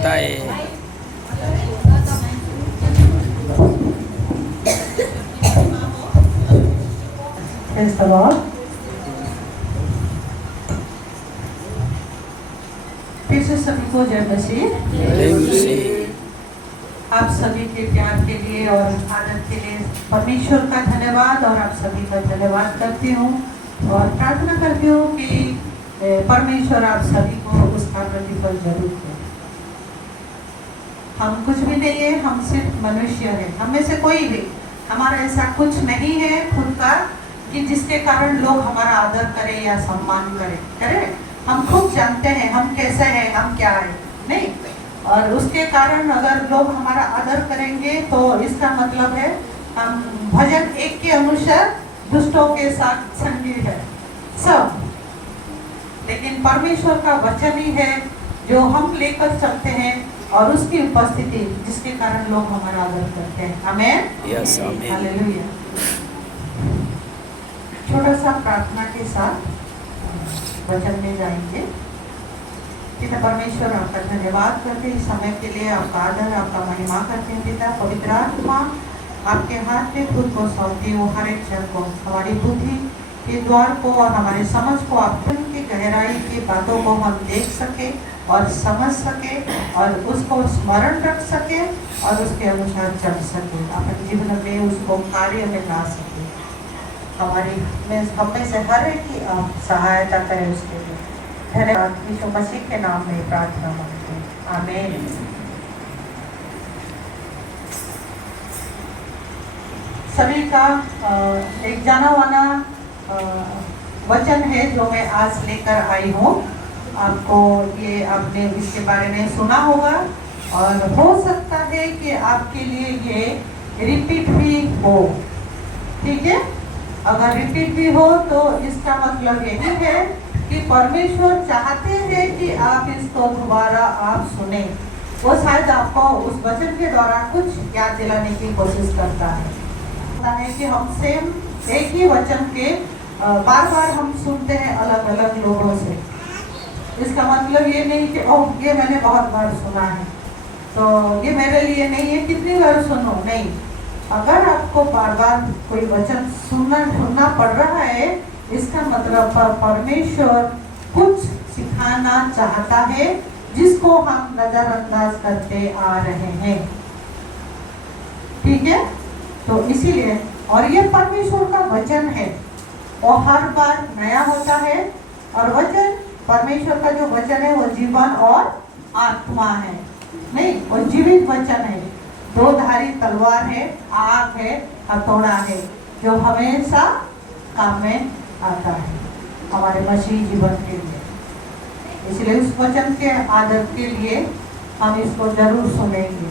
होता है। Praise the Lord. फिर से सभी को जय मसीह। जय मसीह। आप सभी के प्यार के लिए और आदर के लिए परमेश्वर का धन्यवाद और आप सभी का धन्यवाद करती हूँ और प्रार्थना करती हूँ कि परमेश्वर आप सभी को उसका प्रतिफल जरूर दे। हम कुछ भी नहीं है, हम सिर्फ मनुष्य हैं। हम में से कोई भी हमारा ऐसा कुछ नहीं है खुद का कि जिसके कारण लोग हमारा आदर करें या सम्मान करें। हम खुद जानते हैं हम कैसे हैं, हम क्या है, नहीं। और उसके कारण अगर लोग हमारा आदर करेंगे तो इसका मतलब है हम भजन 1 के अनुसार दुष्टों के साथ संगी है सब। लेकिन परमेश्वर का वचन ही है जो हम लेकर चलते हैं और उसकी उपस्थिति जिसके कारण लोग हमारा आदर करते हैं। आमेन। Yes amen. हालेलुया। छोटा सा प्रार्थना के साथ वचन में जाएंगे। पिता परमेश्वर आपका धन्यवाद करते हैं इस समय के लिए, आपका आदर आपका महिमा करते हैं। पिता पवित्र आत्मा आपके हाथ में खुद को सौंपती हूँ। हर एक जन को हमारी बुद्धि के द्वार को और हमारी समझ को आप की गहराई की बातों को हम देख सके और समझ सके और उसको स्मरण रख सके और उसके अनुसार चल सके, अपने जीवन में उसको कार्य में ला सके। हमारी हम में से हर एक की आप सहायता करें उसके लिए। धन्यवाद यीशु मसीह के नाम में प्रार्थना मांगते हैं। आमीन। सभी का एक जाना माना वचन है जो मैं आज लेकर आई हूँ। आपको ये आपने इसके बारे में सुना होगा और हो सकता है कि आपके लिए ये रिपीट भी हो। ठीक है, अगर रिपीट भी हो तो इसका मतलब यही है कि परमेश्वर चाहते हैं कि आप इसको दोबारा आप सुने। वो शायद आपको उस वचन के द्वारा कुछ याद दिलाने की कोशिश करता है कि हम सेम एक ही वचन के बार बार हम सुनते हैं अलग अलग लोगों से। इसका मतलब ये नहीं कि ओह ये मैंने बहुत बार सुना है तो ये मेरे लिए नहीं है, कितनी बार सुनो, नहीं। अगर आपको बार बार कोई वचन सुनना पड़ रहा है इसका मतलब परमेश्वर कुछ सिखाना चाहता है जिसको हम नजरअंदाज करते आ रहे हैं। ठीक है, तो इसीलिए और ये परमेश्वर का वचन है और हर बार नया होता है और वचन परमेश्वर का जो वचन है वो जीवन और आत्मा है, नहीं वो जीवित वचन है। 2-धारी तलवार है, आग है, हथौड़ा है जो हमेशा काम में आता है हमारे मसीह जीवन के लिए। इसलिए उस वचन के आदर के लिए हम इसको जरूर सुनेंगे।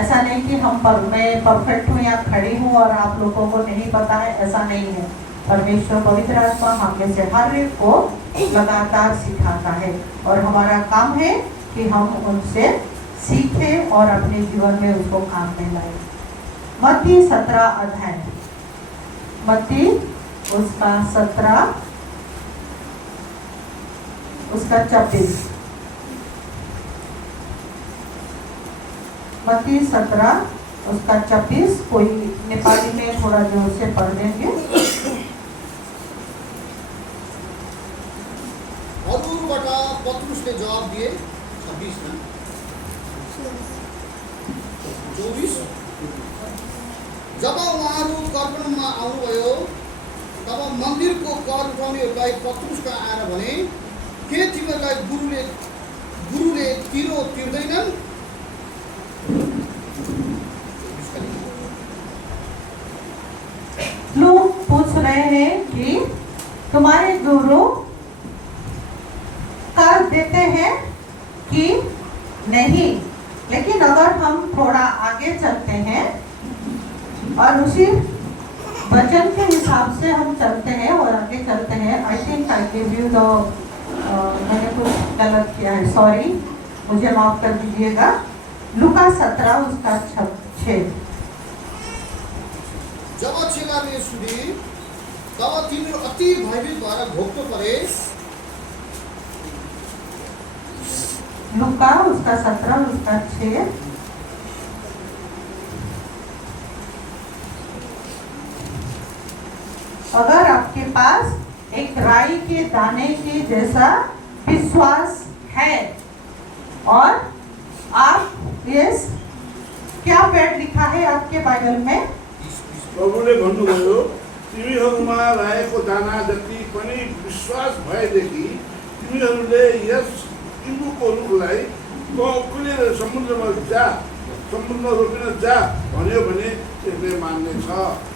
ऐसा नहीं कि मैं परफेक्ट हूँ या खड़ी हूँ और आप लोगों को नहीं पता है, ऐसा नहीं है। परमेश्वर पवित्र आत्मा हम में से हर एक को लगातार सिखाता है और हमारा काम है कि हम उनसे सीखें और अपने जीवन में उसको काम में लाएं। मत्ती 17 अध्याय, मत्ती उसका 17 उसका 24, मत्ती 17 उसका 24। कोई नेपाली में थोड़ा जोर से पढ़ देंगे। अरूबाट पत्रुसले जवाब दिए 26 में 24। जब उहाँहरू कफरनहुममा आउनुभयो तब मन्दिरको कर उठाउनेहरूलाई पत्रुसका आएर भने के तिमीहरूलाई गुरुले तिरो तिर्दैनन्? लोग पूछ रहे हैं कि तुम्हारे गुरु कर देते हैं कि नहीं। लेकिन अगर हम थोड़ा आगे चलते हैं और उसी वचन के हिसाब से हम चलते हैं और आगे चलते हैं। I think I give you the मैंने कुछ गलत किया है, सॉरी, मुझे माफ कर दीजिएगा। लूका 17 उसका 6। जब चेलाले सुने तब तिनीहरू अति भयभीत भएर घोप्टो परे। लूका उसका 17 उसका 6। अगर आपके पास एक राई के दाने के जैसा विश्वास है और आप यस क्या पैड लिखा है आपके बाइबल में? प्रभुले भन्नुभयो तिमीहरूमा रहेको दाना जति पनि विश्वास भएदेखि तिमीहरूले यस टिम्बुको रुखलाई उक्लिएर समुद्रमा रोपिन जा भन्यो भने त्यसले मान्नेछ।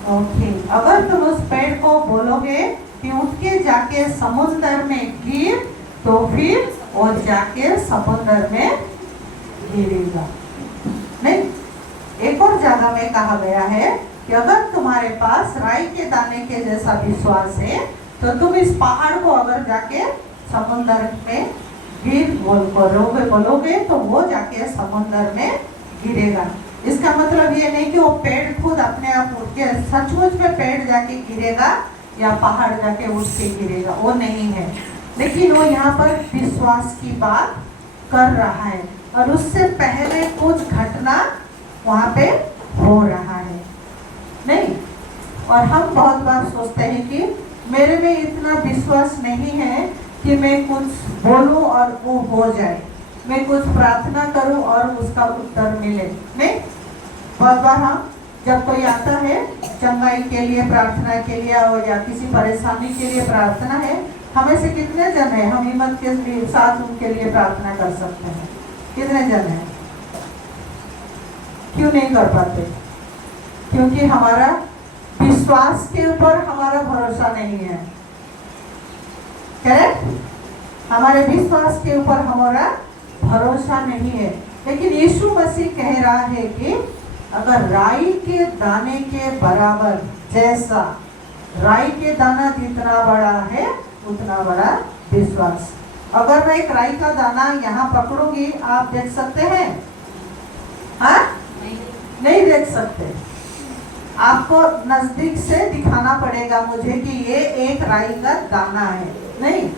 ओके, अगर तुम उस पेड़ को बोलोगे कि उठ के जाके समुद्र में गिर, तो फिर वो जाके समुद्र में गिरेगा। नहीं, एक और जगह में कहा गया है कि अगर तुम्हारे पास राई के दाने के जैसा विश्वास है तो तुम इस पहाड़ को अगर जाके समुद्र में गिर बोलोगे तो वो जाके समुद्र में गिरेगा। इसका मतलब ये नहीं कि वो पेड़ खुद अपने आप उठ के सचमुच में पेड़ जाके गिरेगा या पहाड़ जाके उठ के गिरेगा, वो नहीं है। लेकिन वो यहाँ पर विश्वास की बात कर रहा है और उससे पहले कुछ घटना वहाँ पे हो रहा है। नहीं, और हम बहुत बार सोचते हैं कि मेरे में इतना विश्वास नहीं है कि मैं कुछ बोलूं और वो हो जाए, मैं कुछ प्रार्थना करूं और उसका उत्तर मिले। नहीं, बहुत बार हम जब कोई आता है चंगाई के लिए प्रार्थना के लिए और या किसी परेशानी के लिए प्रार्थना है, हमें से कितने जन हैं हम हिम्मत के साथ उनके लिए प्रार्थना कर सकते हैं? कितने जन हैं? क्यों नहीं कर पाते? क्योंकि हमारा विश्वास के ऊपर हमारा भरोसा नहीं है। करेक्ट? हमारे विश्वास के ऊपर हमारा भरोसा नहीं है। लेकिन यीशु मसीह कह रहा है कि अगर राई के दाने के बराबर जैसा, राई के दाना जितना बड़ा है उतना बड़ा विश्वास। अगर मैं एक राई का दाना यहाँ पकड़ूंगी, आप देख सकते हैं? हाँ, नहीं देख सकते। आपको नजदीक से दिखाना पड़ेगा मुझे कि ये एक राई का दाना है। नहीं,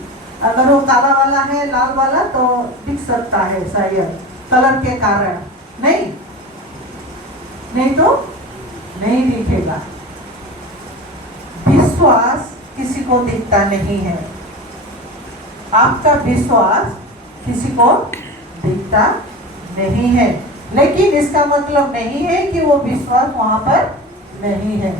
अगर वो काला वाला है, लाल वाला, तो दिख सकता है शायद कलर के कारण। नहीं तो नहीं दिखेगा। विश्वास किसी को दिखता नहीं है। आपका विश्वास किसी को दिखता नहीं है, लेकिन इसका मतलब नहीं है कि वो विश्वास वहां पर नहीं है।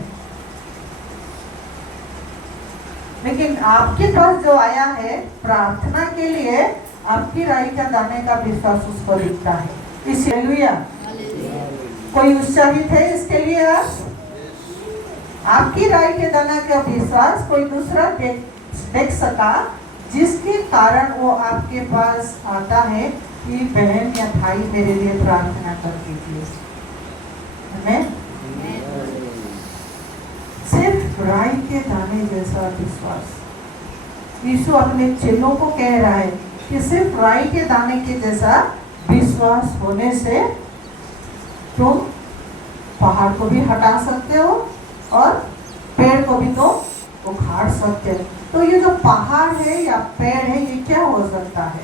लेकिन आपके पास जो आया है प्रार्थना के लिए, आपकी राई का दाने का विश्वास उसको दिखता है। इसलिए कोई उत्साहित है इसके लिए? आपकी राई के दाना का विश्वास कोई दूसरा देख सका, जिसके कारण वो आपके पास आता है कि बहन या भाई मेरे लिए प्रार्थना कर दीजिए। सिर्फ राई के दाने जैसा विश्वास। यीशु अपने चेलों को कह रहा है कि सिर्फ राई के दाने के जैसा विश्वास होने से तुम पहाड़ को भी हटा सकते हो और पेड़ को भी तो उखाड़ सकते हो। तो ये जो पहाड़ है या पेड़ है, ये क्या हो सकता है?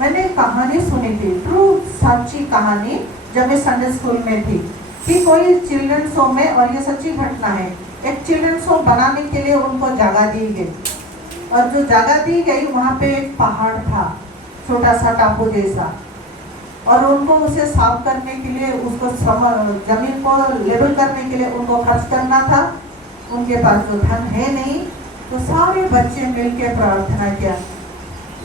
मैंने एक कहानी सुनी थी, ट्रू सच्ची कहानी, जब मैं संडे स्कूल में थी, कि कोई चिल्ड्रन शो में, और ये सच्ची घटना है, एक चिल्ड्रन शो बनाने के लिए उनको जगह दी गई, और जो जगह दी गई वहाँ पे एक पहाड़ था, छोटा सा टापू जैसा, और उनको उसे साफ करने के लिए, उसको जमीन को लेवल करने के लिए उनको खर्च करना था। उनके पास जो धन है नहीं, तो सारे बच्चे मिलकर प्रार्थना किया।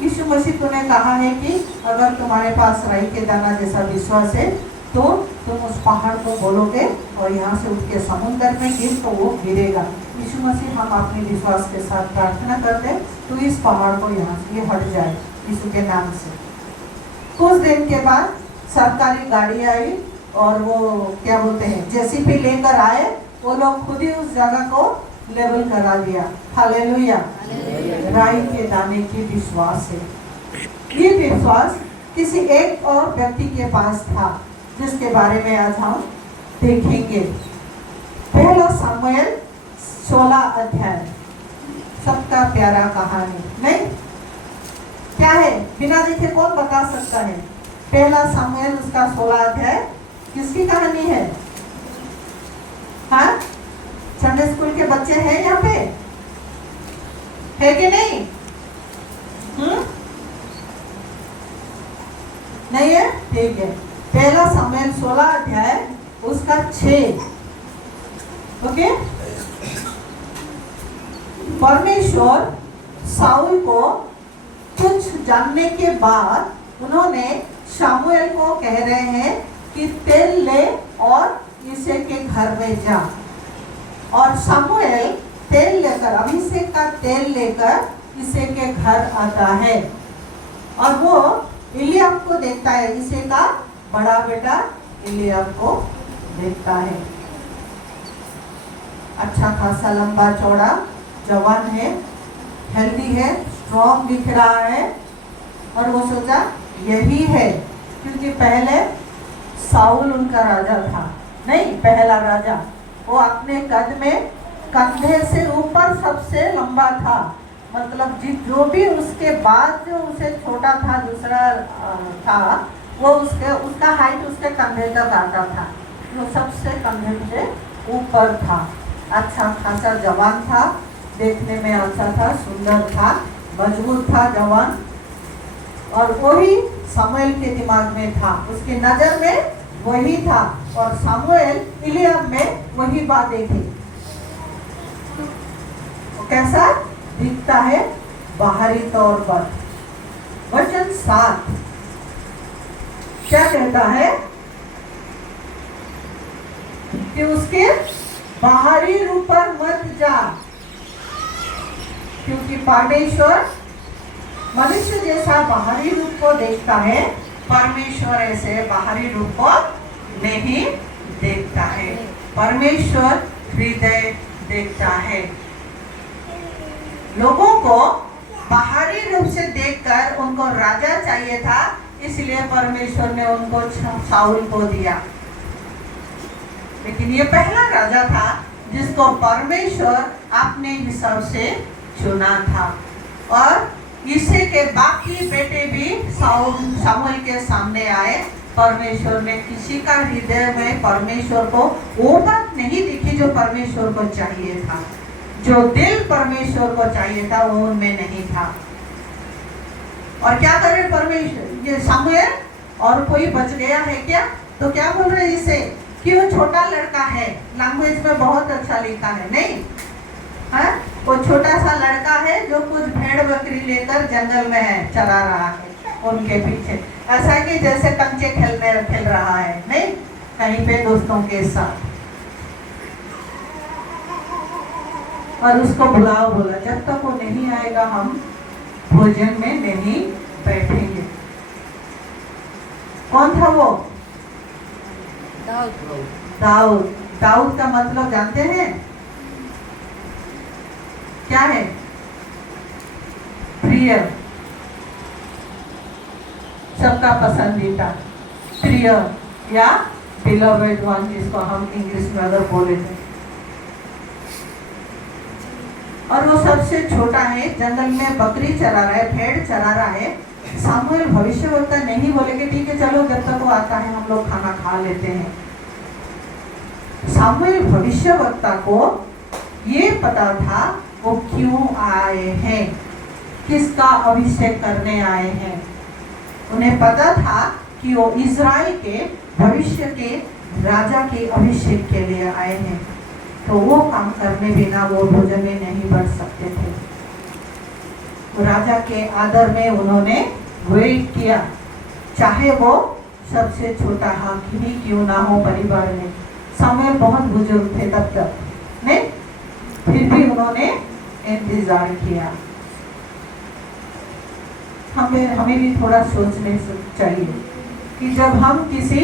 यीशु मसीह तूने कहा है कि अगर तुम्हारे पास राई के दाना जैसा विश्वास है तो तुम उस पहाड़ को बोलोगे और यहाँ से उठ के समुद्र में गिर, तो वो गिरेगा। यीशु मसीह, हम अपने विश्वास के साथ प्रार्थना करते हैं तो इस पहाड़ को यहाँ से ये हट जाए यीशु के नाम से। कुछ दिन के बाद सरकारी गाड़ी आई और वो क्या बोलते हैं, जेसीबी लेकर आए, वो लोग खुद ही उस जगह को लेवल करा दिया। हालेलुया। राई के दाने की विश्वास है। ये विश्वास किसी एक और व्यक्ति के पास था, जिसके बारे में आज हम देखेंगे। पहला सामुएल 16 अध्याय, सबका प्यारा कहानी। नहीं क्या है? बिना देखे कौन बता सकता है? पहला सामुएल उसका 16 अध्याय किसकी कहानी है? हाँ, संडे स्कूल के बच्चे हैं यहाँ पे, है कि नहीं? नहीं है? ठीक है। पहला सामुएल 16 अध्याय उसका 6। ओके, परमेश्वर साउल को कुछ जानने के बाद उन्होंने शामुएल को कह रहे हैं कि तेल ले और इसे के घर में जा। और सामुएल तेल लेकर, अभिषेक का तेल लेकर इसे के घर आता है और वो इलियाब को देखता है। इसे का बड़ा बेटा इलियाब को देखता है। अच्छा खासा लंबा चौड़ा जवान है, हेल्दी है, स्ट्रॉन्ग दिख रहा है। और वो सोचा यही है, क्योंकि पहले साउल उनका राजा था, नहीं पहला राजा। वो अपने कद में कंधे से ऊपर सबसे लंबा था, मतलब जो भी उसके बाद जो उसे छोटा था दूसरा था, वो उसका हाइट उसके कंधे तक आता था। वो सबसे कंधे से ऊपर था। अच्छा खासा जवान था, देखने में अच्छा था, सुंदर था, मजबूत था जवान। और वही सामुएल के दिमाग में था, उसकी नजर में वही था। और सामुएल इलियाब में वही बातें थी। कैसा दिखता है बाहरी तौर पर? वचन 7 क्या कहता है कि उसके बाहरी रूप पर मत जा, क्योंकि परमेश्वर मनुष्य जैसा बाहरी रूप को देखता है, परमेश्वर ऐसे बाहरी रूप को नहीं देखता है। परमेश्वर हृदय देखता है। लोगों को बाहरी रूप से देखकर उनको राजा चाहिए था, इसलिए परमेश्वर ने उनको साउल को दिया। लेकिन ये पहला राजा था जिसको परमेश्वर अपने हिसाब से चुना था। और इसे के बाकी बेटे भी सामुएल के सामने आए। परमेश्वर ने किसी का हृदय में परमेश्वर को वो बात नहीं दिखी जो परमेश्वर को चाहिए था। जो दिल परमेश्वर को चाहिए था वो उनमें नहीं था। और क्या करे परमेश्वर, ये सामुएल और कोई बच गया है क्या? तो क्या बोल रहे इसे कि वो छोटा लड़का है। लैंग्वेज में बहुत अच्छा लिखा है, नहीं है? वो छोटा सा लड़का है जो कुछ भेड़ बकरी लेकर जंगल में है, चला रहा है उनके पीछे। ऐसा कि जैसे कंचे खेल रहा है, नहीं कहीं पे दोस्तों के साथ। और उसको बुलाओ, बोला जब तक वो नहीं आएगा हम भोजन में नहीं बैठेंगे। कौन था वो? दाऊद। दाऊद का मतलब जानते हैं क्या है? प्रिय, सबका पसंदीदा, प्रिय या बिलोवेड वन, जिसको हम इंग्लिश में अगर बोले थे। और वो सबसे छोटा है, जंगल में बकरी चरा रहा है, भेड़ चरा रहा है। सामुएल भविष्यवक्ता नहीं बोलेगे ठीक है चलो जब तक वो आता है हम लोग खाना खा लेते हैं। सामुएल भविष्यवक्ता को ये पता था वो क्यों आए हैं, किसका अभिषेक करने आए हैं। उन्हें पता था कि वो इज़राइल के भविष्य के राजा के अभिषेक के लिए आए हैं। तो वो काम करने बिना वो भोजन में नहीं बढ़ सकते थे। राजा के आदर में उन्होंने वेट किया, चाहे वो सबसे छोटा हाकिम ही क्यों ना हो परिवार में। सामुएल बहुत बुजुर्ग थे तब तक, नहीं, फिर भी उन्होंने इंतजार किया। हमें भी थोड़ा सोचने चाहिए कि जब हम किसी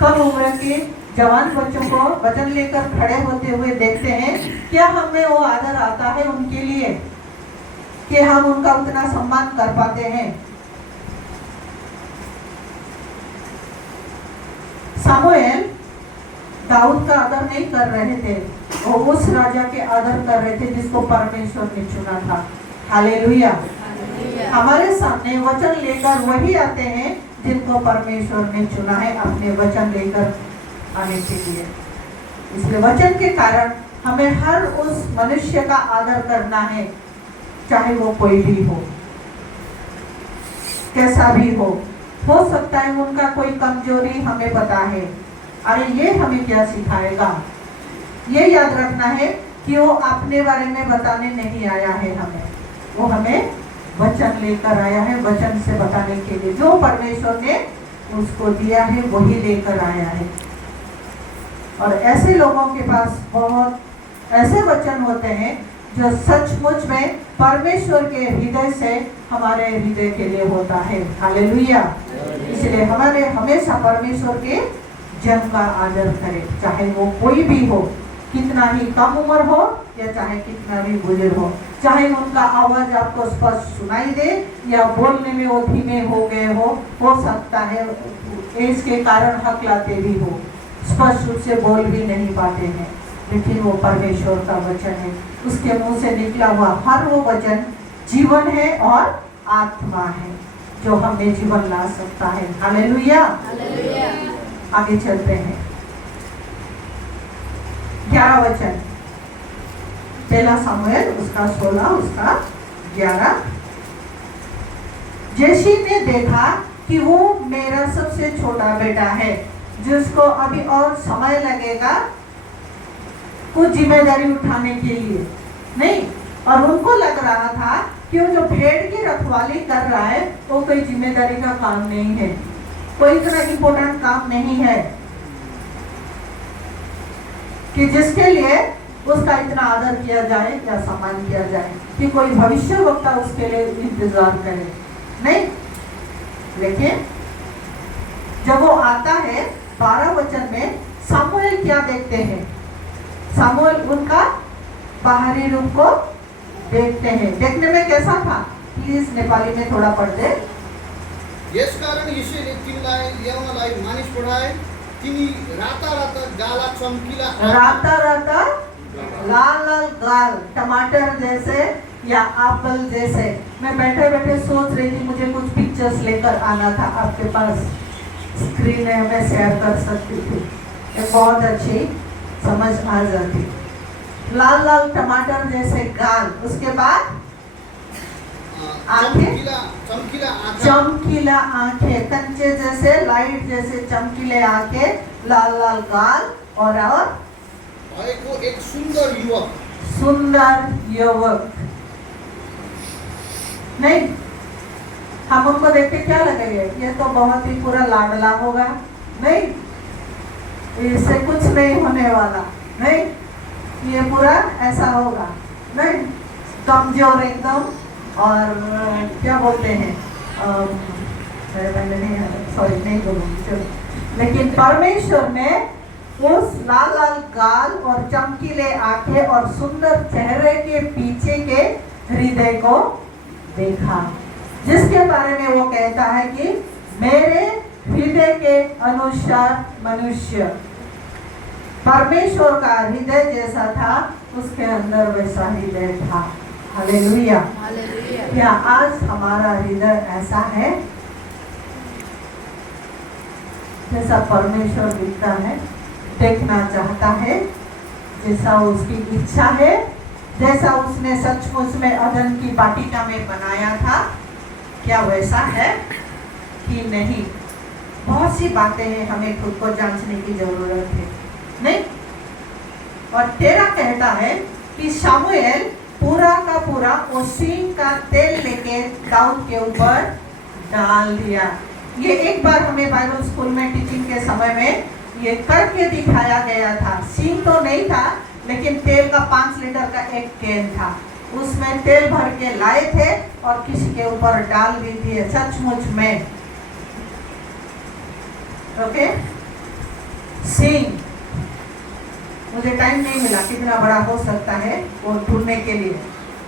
कम उम्र के जवान बच्चों को वचन लेकर खड़े होते हुए देखते हैं, क्या हमें वो आदर आता है उनके लिए कि हम उनका उतना सम्मान कर पाते हैं? सामुएल दाऊद का आदर नहीं कर रहे थे, वो उस राजा के आदर कर रहे थे जिसको परमेश्वर ने चुना था। हालेलुया। हमारे सामने वचन लेकर वही आते हैं जिनको परमेश्वर ने चुना है अपने वचन लेकर आने के लिए। इसलिए वचन के कारण हमें हर उस मनुष्य का आदर करना है, चाहे वो कोई भी हो, कैसा भी हो सकता है उनका कोई कमजोरी हमें पता है। अरे ये हमें क्या सिखाएगा, ये याद रखना है कि वो अपने बारे में बताने नहीं आया है हमें, वो हमें वचन लेकर आया है, वचन से बताने के लिए जो परमेश्वर ने उसको दिया है वही लेकर आया है। और ऐसे लोगों के पास बहुत ऐसे वचन होते हैं जो सचमुच में परमेश्वर के हृदय से हमारे हृदय के लिए होता है। हालेलुया। इसलिए हमारे हमेशा परमेश्वर के जन का आदर करें, चाहे वो कोई भी हो, कितना ही कम उम्र हो या चाहे कितना भी बुजुर्ग हो, चाहे उनका आवाज आपको स्पष्ट सुनाई दे या बोलने में वो धीमे हो गए हो सकता है इसके कारण हकलाते भी हो, स्पष्ट रूप से बोल भी नहीं पाते हैं, लेकिन वो परमेश्वर का वचन है, उसके मुंह से निकला हुआ हर वो वचन जीवन है और आत्मा है जो हमें जीवन ला सकता है। हालेलुया। आगे चलते हैं। 11 वचन, पहला सामुएल उसका 16 उसका 11। जैसी ने देखा कि वो मेरा सबसे छोटा बेटा है जिसको अभी और समय लगेगा कुछ जिम्मेदारी उठाने के लिए नहीं, और उनको लग रहा था कि वो जो भेड़ की रखवाली कर रहा है वो कोई जिम्मेदारी का काम नहीं है, कोई इतना इम्पोर्टेंट काम नहीं है कि जिसके लिए उसका इतना आदर किया जाए या सम्मान किया जाए कि कोई भविष्यवक्ता उसके लिए इंतजार करे, नहीं। लेकिन जब वो आता है 12 वचन में सामुएल क्या देखते हैं, सामुएल उनका बाहरी रूप को देखते हैं। देखने में कैसा था, प्लीज नेपाली में थोड़ा पढ़ दे। यसकारण यिशुले तिनलाई ल्याउनलाई मानिस पठाए, तिनी राता गाला चम्किला राता लाल लाल गाल टमाटर जैसे या एप्पल जैसे। मैं बैठे बैठे सोच रही थी मुझे कुछ पिक्चर्स लेकर आना था, आपके पास स्क्रीन है मैं शेयर कर सकती थी, ये बहुत अच्छी समझ आ जाती। लाल लाल टमाटर जैसे गाल, उसके बाद आंखें चमकीला आंखें, कंचे जैसे लाइट जैसे चमकीले आंखें, लाल लाल गाल और एक सुंदर युवक। नहीं, हम उनको देख के क्या लगेगा, ये तो बहुत ही पूरा लाडला होगा, नहीं, इससे कुछ नहीं होने वाला, नहीं, ये पूरा ऐसा होगा, नहीं, कमजोर एकदम, और क्या बोलते हैं सॉरी नहीं बोलूंगी चलो। लेकिन परमेश्वर ने उस लाल लाल गाल और चमकीले आंखें और सुंदर चेहरे के पीछे के हृदय को देखा, जिसके बारे में वो कहता है कि मेरे हृदय के अनुसार मनुष्य, परमेश्वर का हृदय जैसा था उसके अंदर वैसा हृदय था। हालेलुया। क्या आज हमारा हृदय ऐसा है जैसा परमेश्वर दिखता है, देखना चाहता है, जैसा उसकी इच्छा है, जैसा उसने सचमुच में अदन की वाटिका में बनाया था, क्या वैसा है कि नहीं? बहुत सी बातें हैं, हमें खुद को जांचने की जरूरत है, नहीं। और 13 कहता है कि शामुएल पूरा का पूरा ओसीम का तेल लेके दाऊद के ऊपर डाल दिया। ये एक बार हमें बाइबल स्कूल में टीचिंग के समय में ये करके दिखाया गया था। सीन तो नहीं था, लेकिन तेल का 5 लीटर का एक कैन था, उसमें तेल भर के लाए थे और किसी के ऊपर डाल भी दिए। सचमुच में ओके सीन, मुझे टाइम नहीं मिला कितना बड़ा हो सकता है वो ढूंढने के लिए,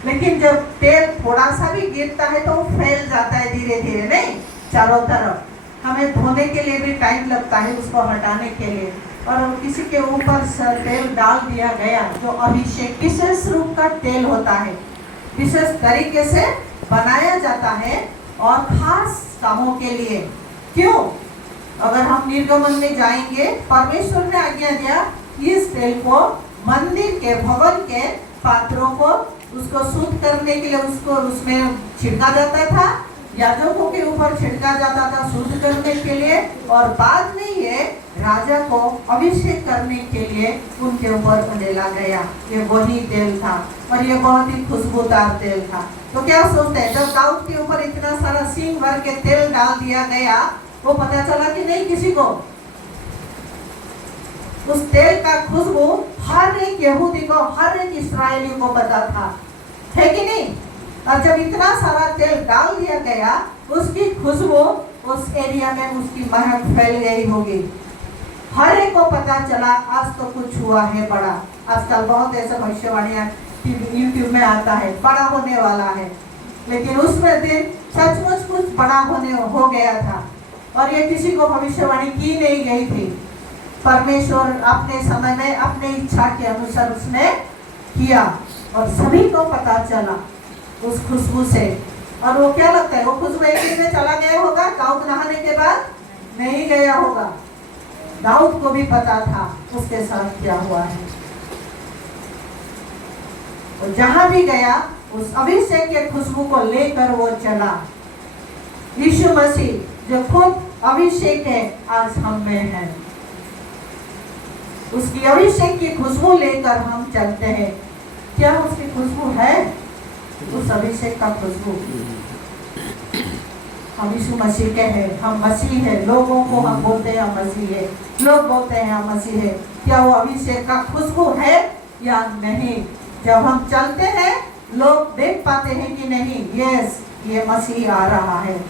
लेकिन जब तेल थोड़ा सा भी गिरता है तो वो फैल जाता है धीरे धीरे, नहीं चारों तरफ। हमें धोने के लिए भी टाइम लगता है उसको हटाने के लिए, और किसी के ऊपर तेल डाल दिया गया जो अभिषेक विशेष रूप का तेल होता है, विशेष तरीके से बनाया जाता है और खास कामों के लिए। क्यों? अगर हम निर्गमन में जाएंगे, परमेश्वर ने आज्ञा दिया इस तेल को मंदिर के भवन के पात्रों को उसको शुद्ध करने के लिए उसको उसमें छिड़का जाता था, याजकों के ऊपर छिड़का जाता था शुद्ध करने के लिए, और बाद में ये राजा को अभिषेक करने के लिए उनके ऊपर डाला गया। ये वही तेल था और ये बहुत ही खुशबूदार तेल था। तो क्या सोचते हैं, जब दाऊद के ऊपर इतना सारा सिंह भर के तेल डाल दिया गया, वो पता चला कि नहीं किसी को? उस तेल का खुशबू हर एक यहूदी को, हर एक इस्राएली को पता था, है कि नहीं? और जब इतना सारा तेल डाल दिया गया, उसकी खुशबू उस एरिया में उसकी महक फैल गई होगी। हर एक को पता चला आज तो कुछ हुआ है बड़ा। आजकल बहुत ऐसे भविष्यवाणियां यूट्यूब में आता है, बड़ा होने वाला है, लेकिन उसमें दिन सचमुच कुछ बड़ा हो गया था और ये किसी को भविष्यवाणी की नहीं गई थी। परमेश्वर अपने समय में अपने इच्छा के अनुसार उसने किया और सभी को पता चला उस खुशबू से। और वो क्या लगता है, वो खुशबू एक दिन में चला गया होगा? दाऊद नहाने के बाद नहीं गया होगा। दाऊद को भी पता था उसके साथ क्या हुआ है। तो जहां भी गया उस अभिषेक के खुशबू को लेकर वो चला। यीशु मसीह जो खुद अभिषेक है आज हम में है, उसकी अभिषेक की खुशबू लेकर हम चलते हैं। क्या उसकी खुशबू है? उस अभिषेक का खुशबू। हम यीशु मसीह के हैं, हम मसीह है। लोगों को हम बोलते हैं हम मसीह है, लोग बोलते हैं हम मसीह है। क्या वो अभिषेक का खुशबू है या नहीं? जब हम चलते हैं लोग देख पाते हैं कि नहीं, यस ये मसीह आ रहा है।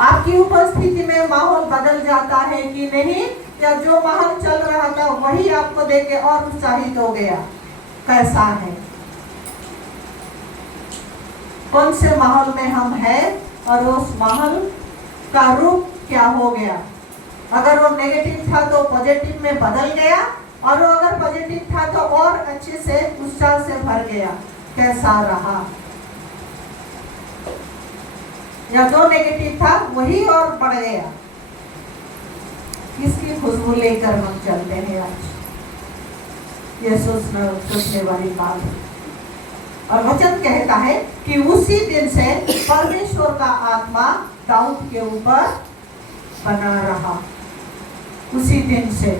आपकी उपस्थिति में माहौल बदल जाता है कि नहीं? या जो माहौल चल रहा था वही आपको देख के और उत्साहित हो गया? कैसा है, कौन से माहौल में हम हैं और उस माहौल का रूप क्या हो गया? अगर वो नेगेटिव था तो पॉजिटिव में बदल गया, और वो अगर पॉजिटिव था तो और अच्छे से उत्साह से भर गया। कैसा रहा? या जो नेगेटिव था वही और बढ़ गया? किसकी खुशबू लेकर हम चलते हैं आज? ये सोचने वाली बात है। और वचन कहता है कि उसी दिन से परमेश्वर का आत्मा दाऊद के ऊपर बना रहा, उसी दिन से।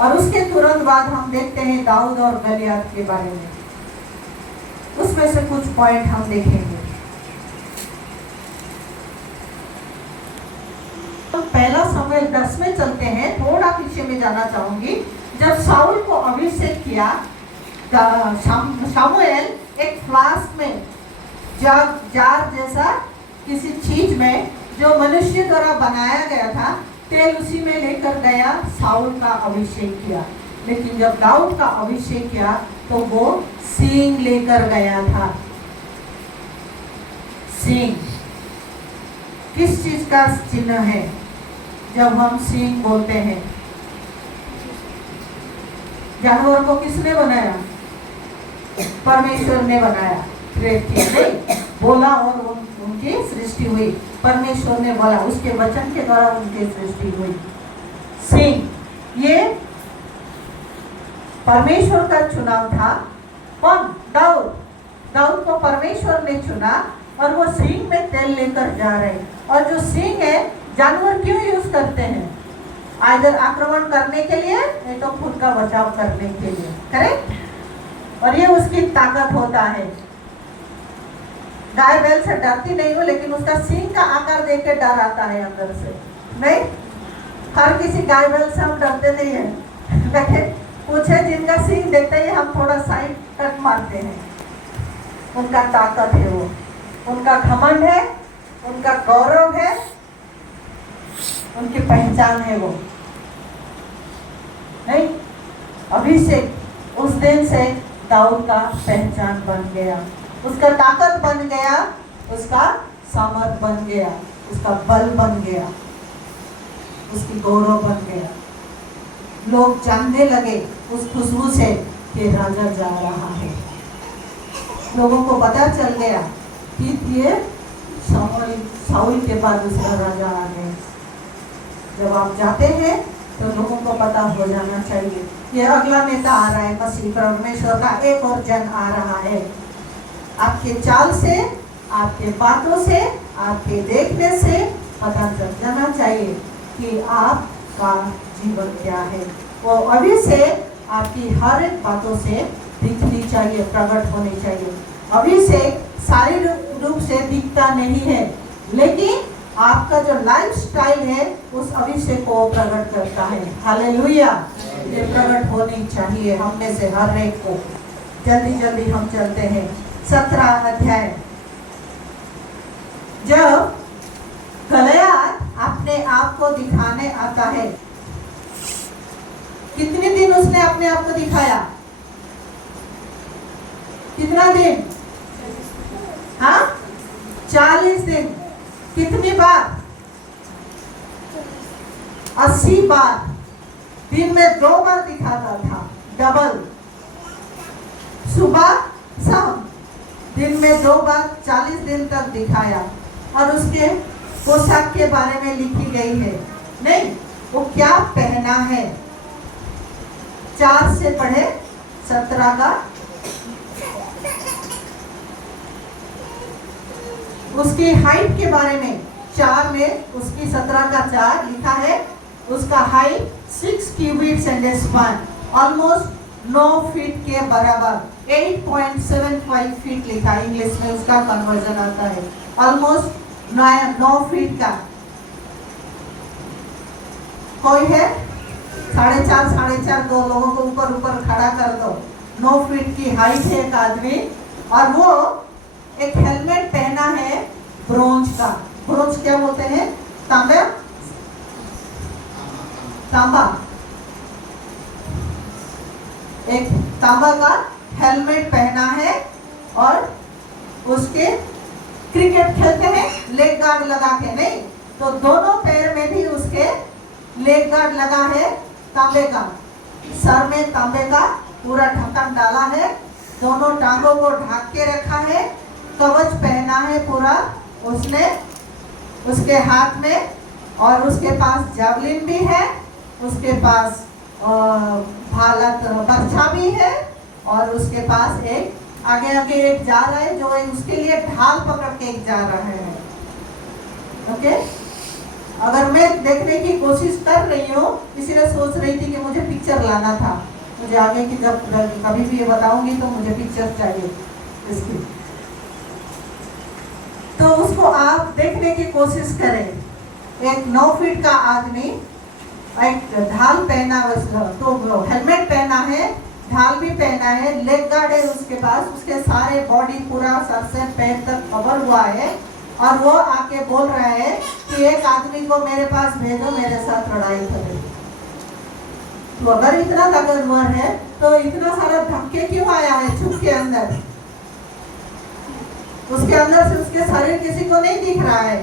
और उसके तुरंत बाद हम देखते हैं दाऊद और गलियात के बारे में। उसमें से कुछ पॉइंट हम देखेंगे। पहला शमूएल 10 में चलते हैं, थोड़ा पीछे में जाना चाहूंगी। जब शाऊल को अभिषेक किया, शमूएल एक फ्लास्क में, जार जैसा किसी चीज में जो मनुष्य द्वारा बनाया गया था, तेल उसी में लेकर गया, शाऊल का अभिषेक किया। लेकिन जब दाऊद का अभिषेक किया तो वो सींग लेकर गया था। सींग किस चीज का चिन्ह है? जब हम सींग बोलते हैं, जानवर को किसने बनाया? परमेश्वर ने बनाया, क्रिएट किया, नहीं बोला और उनकी सृष्टि हुई। परमेश्वर ने बोला, उसके वचन के द्वारा उनकी सृष्टि हुई। सिंह ये परमेश्वर का चुनाव था। कौन? दाऊद। दाऊद को परमेश्वर ने चुना और वो सिंह में तेल लेकर जा रहे। और जो सिंह है, जानवर क्यों यूज करते हैं? आइदर आक्रमण करने के लिए, नहीं तो खुद का बचाव करने के लिए, करेक्ट? और ये उसकी ताकत होता है। गाय बैल से डरती नहीं हूँ, लेकिन उसका सींग का आकार देख के डर आता है अंदर से, नहीं? हर किसी गाय बैल से हम डरते नहीं है, लेकिन कुछ है जिनका सींग देखते ही हम थोड़ा साइड कट मारते हैं। उनका ताकत है वो, उनका घमंड है, उनका गौरव है, उनकी पहचान है वो, नहीं? अभिषेक उस दिन से दाऊद का पहचान बन गया, उसका ताकत बन गया, उसका सामर्थ बन गया, उसका बल बन गया, उसकी गौरव बन गया। लोग जानने लगे उस खुशबू से कि राजा जा रहा है। लोगों को पता चल गया कि ये शाऊल के बाद दूसरा राजा आ गए। जब आप जाते हैं तो लोगों को पता हो जाना चाहिए ये अगला नेता आ रहा है, मसीह परमेश्वर का एक और जन आ रहा है। आपके चाल से, आपके बातों से, आपके देखने से पता चल जाना चाहिए कि आपका जीवन क्या है। वो अभी से आपकी हर एक बातों से दिखनी चाहिए, प्रकट होनी चाहिए। अभी से शारीरिक रूप से दिखता नहीं है, लेकिन आपका जो लाइफ स्टाइल है उस अभिषेक को प्रकट करता है। हालेलुया। ये प्रकट होनी चाहिए हम में से हर एक को। जल्दी जल्दी हम चलते हैं 17 अध्याय। जब गलियात अपने आप को दिखाने आता है, कितने दिन उसने अपने आप को दिखाया? कितना दिन? हाँ, 40 दिन। कितनी बार? 80 बार। दिन में 2 बार दिखाता था, डबल। सुबह शाम, दिन में 2 बार 40 दिन तक दिखाया। और उसके पोशाक के बारे में लिखी गई है, नहीं वो क्या पहना है। 4 से पढ़े 17 का। उसकी हाइट के बारे में 4 में उसकी 17 का 4 लिखा है। उसका height 6 qubits and a span, almost 9 feet के बराबर, 8.75 फीट लिखा है। इंग्लिश में उसका कन्वर्जन आता है, ऑलमोस्ट 9 फीट का। कोई है 4.5 2 लोगों को ऊपर ऊपर खड़ा कर दो। 9 फीट की हाइट है एक आदमी। और वो एक हेलमेट पहना है ब्रोंज का। ब्रोंज क्या बोलते हैं? तांबा, तांबा। एक तांबा का हेलमेट पहना है। और उसके क्रिकेट खेलते हैं लेग गार्ड लगा के, नहीं तो दोनों पैर में भी उसके लेग गार्ड लगा है तांबे का। सर में तांबे का पूरा ढक्कन डाला है, दोनों टांगों को ढक के रखा है, कवच पहना है पूरा उसने उसके हाथ में। और उसके पास जावलिन भी है, उसके पास भालत बर्छा भी है। और उसके पास एक आगे आगे एक जा रहा है जो उसके लिए ढाल पकड़ के एक जा रहा है। ओके, अगर मैं देखने की कोशिश कर रही हूँ, इसलिए सोच रही थी कि मुझे पिक्चर लाना था। मुझे आगे की जब कभी भी ये बताऊंगी तो मुझे पिक्चर चाहिए इसकी। तो उसको आप देखने की कोशिश करें। एक 9 फीट का आदमी, एक ढाल पहना, तो हेलमेट पहना है, ढाल भी पहना है, लेग गार्ड है उसके पास, उसके सारे बॉडी पूरा सर से पैर तक कवर हुआ है। और वो आके बोल रहा है कि एक आदमी को मेरे पास भेजो, मेरे साथ लड़ाई करे। तो अगर इतना ताकतवर है तो इतना सारा धक्के क्यों आया है चुप के अंदर? उसके अंदर से उसके शरीर किसी को नहीं दिख रहा है।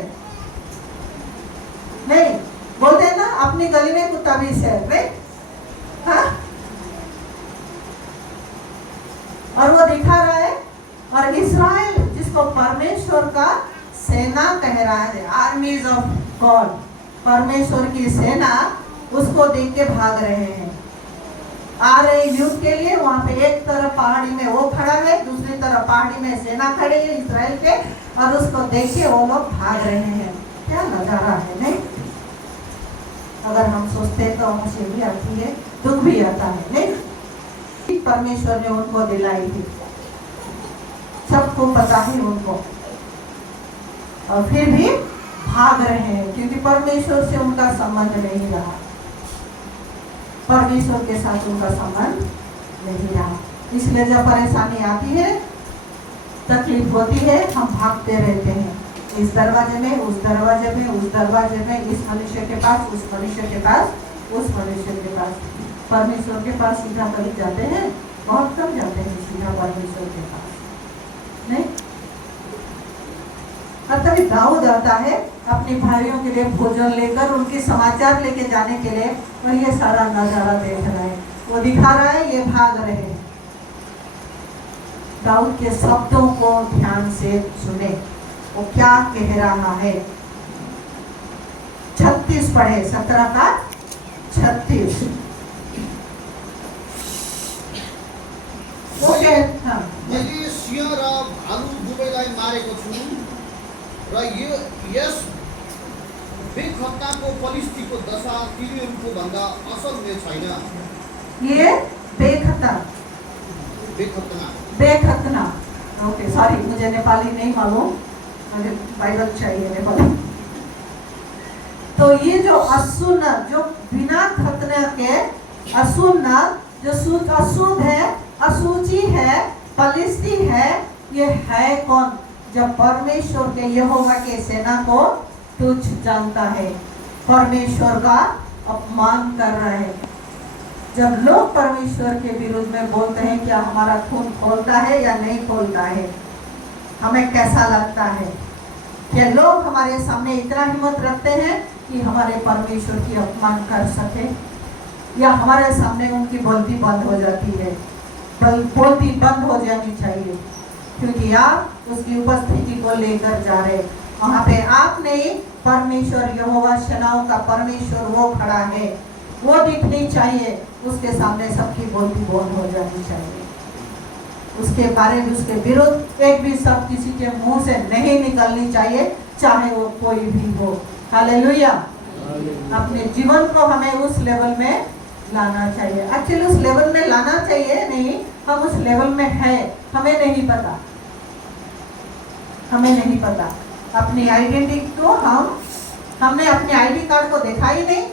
नहीं बोलते हैं ना, अपनी गली में कुत्ता भी शेर, नहीं? हाँ? और वो दिखा रहा है। और इस्राएल जिसको परमेश्वर का सेना कह रहा है, आर्मीज ऑफ गॉड, परमेश्वर की सेना, उसको देख के भाग रहे हैं। आ रहे युद्ध के लिए। वहां पे एक तरफ पहाड़ी में वो खड़ा है, दूसरी तरफ पहाड़ी में सेना खड़ी है इस्राएल के। और उसको देख के वो लोग भाग रहे हैं। क्या नजारा है, नहीं? अगर हम सोचते हैं तो हंसी भी आती है, दुख भी आता है, नहीं? परमेश्वर ने उनको दिलाई थी, सबको पता है उनको, और फिर भी भाग रहे हैं क्योंकि परमेश्वर से उनका संबंध नहीं रहा। परमेश्वर के साथ उनका संबंध नहीं रहा। इसलिए जब परेशानी आती है, तकलीफ होती है, हम भागते रहते हैं, इस दरवाजे में, उस दरवाजे में, उस दरवाजे में, इस मनुष्य के पास, उस मनुष्य के पास, उस मनुष्य के पास। परमेश्वर के पास सीधा कभी जाते हैं? बहुत कम जाते हैं सीधा परमेश्वर के पास, नहीं? और तभी दाऊद आता है अपने भाइयों के लिए भोजन लेकर, उनके समाचार लेके जाने के लिए। और ये सारा नजारा देख रहा है, वो दिखा रहा है, ये भाग रहे हैं। दाऊद के शब्दों को ध्यान से सुने, वो क्या कह रहा है। 36 पढ़े, 17 का 36। मैले सिंह र भालु दुवैलाई मारेको छु र यस बेखतनाको पलिस्तीको दशा तिनीहरूको भन्दा असल हुने छैन। ये बेखतना बेखतना, ओके सॉरी, मुझे नेपाली नहीं मालूम, मुझे बाइबल चाहिए नेपाली। तो ये जो अशुद्ध, जो बिना खतना के अशुद्ध, जो अशुद्ध है, अशुचि है, पलिस्ती है, ये है कौन? जब परमेश्वर के यहोवा के सेना को तुच्छ जानता है, परमेश्वर का अपमान कर रहा है। जब लोग परमेश्वर के विरुद्ध में बोलते हैं, क्या हमारा खून खोलता है या नहीं खोलता है? हमें कैसा लगता है? क्या लोग हमारे सामने इतना हिम्मत रखते हैं कि हमारे परमेश्वर की अपमान कर सके, या हमारे सामने उनकी बोलती बंद हो जाती है? बोलती बंद हो जानी चाहिए, क्योंकि आप उसकी उपस्थिति को लेकर जा रहे। वहाँ पे आप नहीं, परमेश्वर यहोवा सेनाओं का परमेश्वर वो खड़ा है, वो दिखनी चाहिए। उसके सामने सबकी बोलती बंद हो जानी चाहिए। उसके बारे में, उसके विरुद्ध एक भी शब्द किसी के मुंह से नहीं निकलनी चाहिए, चाहे वो कोई भी हो। हालेलुया। अपने जीवन को हमें उस लेवल में लाना चाहिए। एक्चुअली उस लेवल में लाना चाहिए नहीं, हम उस लेवल में है, हमें नहीं पता, हमें नहीं पता। अपनी आइडेंटिटी को हमने अपने आईडी कार्ड को देखा ही नहीं।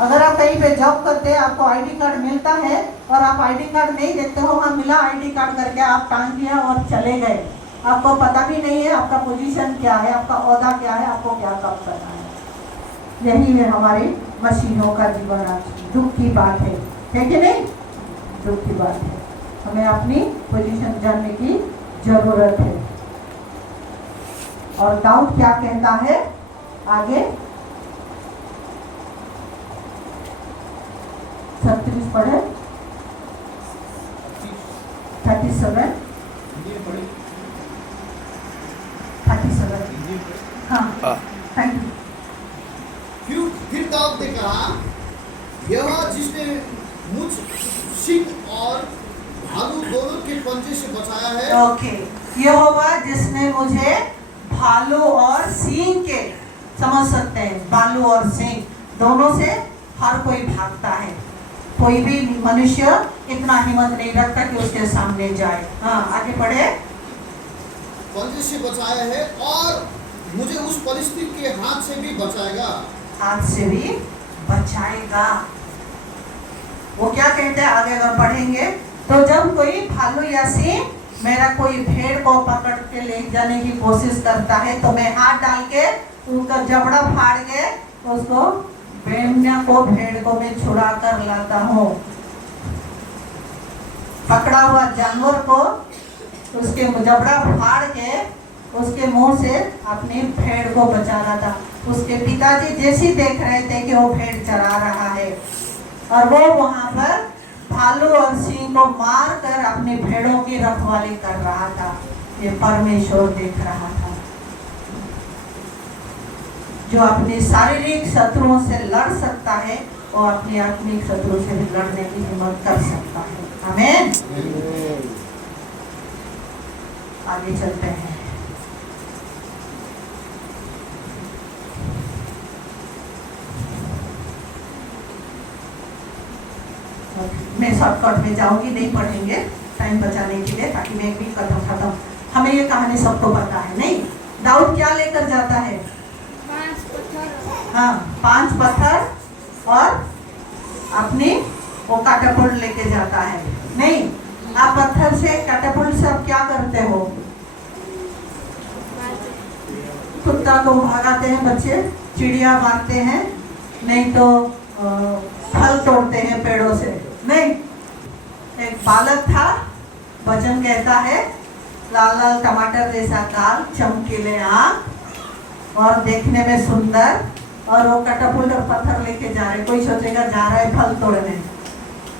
अगर आप कहीं पे जॉब करते हैं, आपको आईडी कार्ड मिलता है और आप आईडी कार्ड नहीं देखते हो, वहाँ मिला आईडी कार्ड करके आप टांग दिया और चले गए, आपको पता भी नहीं है आपका पोजीशन क्या है, आपका ओहदा क्या है, आपको क्या काम करना है। यही है हमारी मशीनों का जीवन। आज दुख की बात है कि नहीं? दुख की बात है। हमें अपनी पोजीशन जानने की जरूरत है। और दाऊद क्या कहता है आगे? 36 पढ़े, 37, 37। हाँ, थैंक यू। फिर दाऊद ने कहा, यहोवा जिसने मुझ सिंह और भालू दोनों के पंजे से बचाया है। ओके, यहोवा जिसने मुझे भालू और सिंह के, समझ सकते हैं, भालू और सिंह दोनों से हर कोई भागता है। कोई भी मनुष्य इतना हिम्मत नहीं रखता कि उसके सामने जाए। हाँ, आगे पढ़े। पंजे से बचाया है और मुझे उस परिस्थिति के हाथ से भी बचाएगा। हाथ से भी बचाएगा। वो क्या कहते हैं आगे अगर पढ़ेंगे तो, जब कोई भालू या सिंह मेरा कोई भेड़ को पकड़ के ले जाने की कोशिश करता है, तो मैं हाथ डाल के उसका जबड़ा फाड़ के उसको भेड़ को मैं छुड़ा कर लाता हूँ। पकड़ा हुआ जानवर को उसके जबड़ा फाड़ के उसके मुंह से अपनी भेड़ को बचा रहा था। उसके पिताजी जैसे देख रहे थे कि वो भेड़ चरा रहा है, और वो वहां पर भालू और सिंह को मार कर अपनी भेड़ों की रखवाली कर रहा था। ये परमेश्वर देख रहा था। जो अपने शारीरिक शत्रुओं से लड़ सकता है, वो अपने आत्मिक शत्रु से भी लड़ने की हिम्मत कर सकता है। आमीन। आगे चलते हैं। मैं शॉर्टकट में जाऊंगी, नहीं पढ़ेंगे टाइम बचाने के लिए, ताकि मैं भी खत्म। हमें ये कहानी सबको पता है नहीं? दाऊद क्या लेकर जाता है? 5 पत्थर। हाँ, 5 पत्थर और अपनी वो कैटapult लेके जाता है। नहीं, आप पत्थर से, कैटapult से आप क्या करते हो? कुत्ता को भगाते हैं बच्चे, चिड़िया मारते हैं, नहीं तो फल तोड़ते हैं पेड़ों से। नहीं, एक बालक था, वचन कहता है लाल लाल टमाटर जैसा गाल, चमकीले आँख और देखने में सुंदर, और वो कैटapult और पत्थर लेके जा रहे। कोई सोचेगा जा रहा है फल तोड़ने,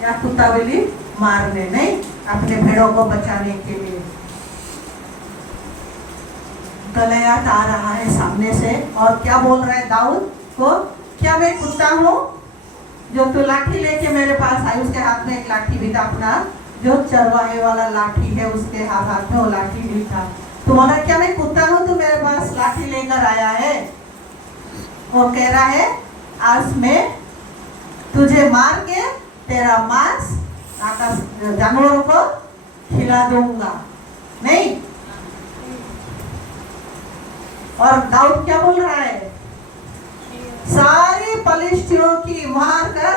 या कुत्ता बिल्ली मारने, नहीं, अपने भेड़ों को बचाने के लिए। गलियात आ रहा है सामने से और क्या बोल रहा है दाऊद को, क्या मैं कुत्ता हूँ जो तू लाठी लेके मेरे पास आई? उसके हाथ में एक लाठी भी था, अपना जो चरवाहे वाला लाठी है उसके हाथ में वो लाठी भी था। तुम्हारा क्या मैं कुत्ता हूँ तू मेरे पास लाठी लेकर आया है? वो कह रहा है आज मैं तुझे मार के तेरा मांस आकाश जानवरों को खिला दूंगा, नहीं? और दाऊद क्या बोल रहा है? सारी फलिश्तियों की मार कर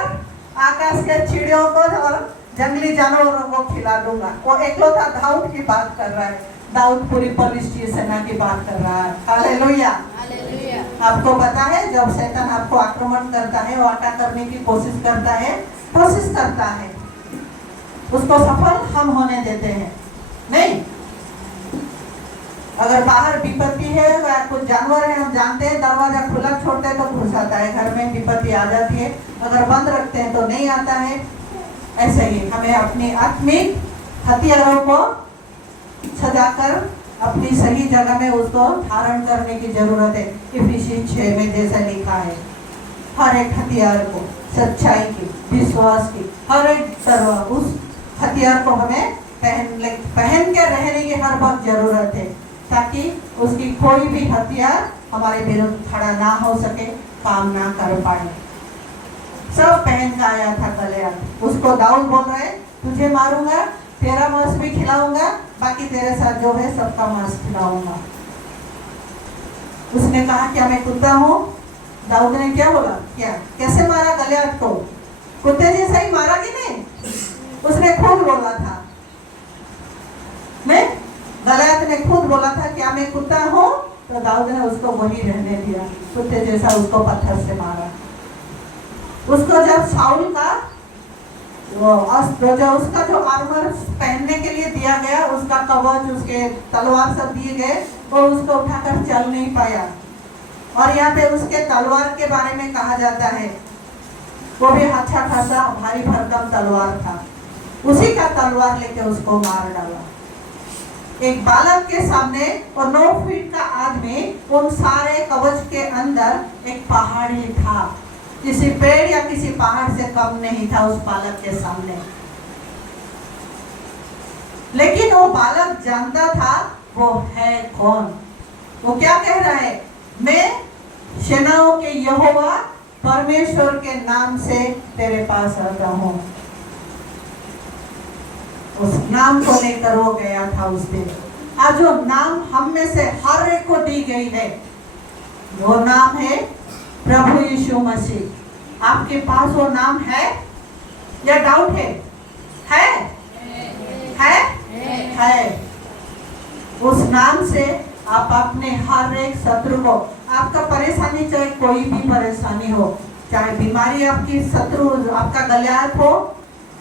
आकाश के चिड़ियों को और जंगली जानवरों को खिला दूंगा। वो एकलौता दाऊद की बात कर रहा है। दाऊद पूरी फलिश्ती सेना की बात कर रहा है। हालेलुया। आपको पता है जब शैतान आपको आक्रमण करता है, वाटा करने की कोशिश करता है, उसको सफल हम होने देते हैं, नहीं? अगर बाहर विपत्ति है या कुछ जानवर है, हम जानते हैं दरवाजा खुला छोड़ते हैं तो घुस आता है, घर में विपत्ति आ जाती है, अगर बंद रखते हैं तो नहीं आता है। ऐसे ही हमें अपनी आत्मिक हथियारों को सजाकर अपनी सही जगह में उसको धारण करने की जरूरत है। इफिसियंस 6 में जैसा लिखा है, हर एक हथियार को, सच्चाई की, विश्वास की, हर एक तरह उस हथियार को हमें पहन के रहने की हर वक्त जरूरत है, ताकि उसकी कोई भी हथियार हमारे विरुद्ध खड़ा ना हो सके, काम ना कर पाए। सब पहन का आया था गलियात। उसको दाऊद बोल रहे तुझे मारूंगा, तेरा मांस भी खिलाऊंगा, बाकी तेरे साथ जो है सबका मांस खिलाऊंगा। उसने कहा क्या मैं कुत्ता हूँ? दाऊद ने क्या बोला? क्या कैसे मारा गलियात को? कुत्ते जैसा ही मारा कि नहीं? उसने खुद बोला था, मैं गलियात ने खुद बोला था क्या मैं कुत्ता हूँ? तो दाऊद ने उसको वही रहने दिया, कुत्ते जैसा उसको पत्थर से मारा। उसको जब साउल का उसका जो आर्मर पहनने के लिए दिया गया, उसका कवच, उसके तलवार सब दिए गए, वो उसको उठाकर चल नहीं पाया। और यहाँ पे उसके तलवार के बारे में कहा जाता है, वो भी अच्छा खासा भारी भरकम तलवार था, उसी का तलवार लेके उसको मार डाला। एक बालक के सामने और 9 फीट का आदमी, उन सारे कवच के अंदर एक पहाड़ी था, किसी पेड़ या किसी पहाड़ से कम नहीं था उस बालक के सामने। लेकिन वो बालक जानता था वो है कौन। वो क्या कह रहा है? मैं सेनाओं के यहोवा परमेश्वर के नाम से तेरे पास आता हूँ। उस नाम को लेकर वो गया था उस दिन। आज जो नाम हम में से हर एक को दी गई है, वो नाम है प्रभु यीशु मसीह। आपके पास वो नाम है या डाउट है? है। उस नाम से आप अपने हर एक शत्रु को, आपका परेशानी चाहे कोई भी परेशानी हो, चाहे बीमारी आपकी शत्रु आपका गलियात हो,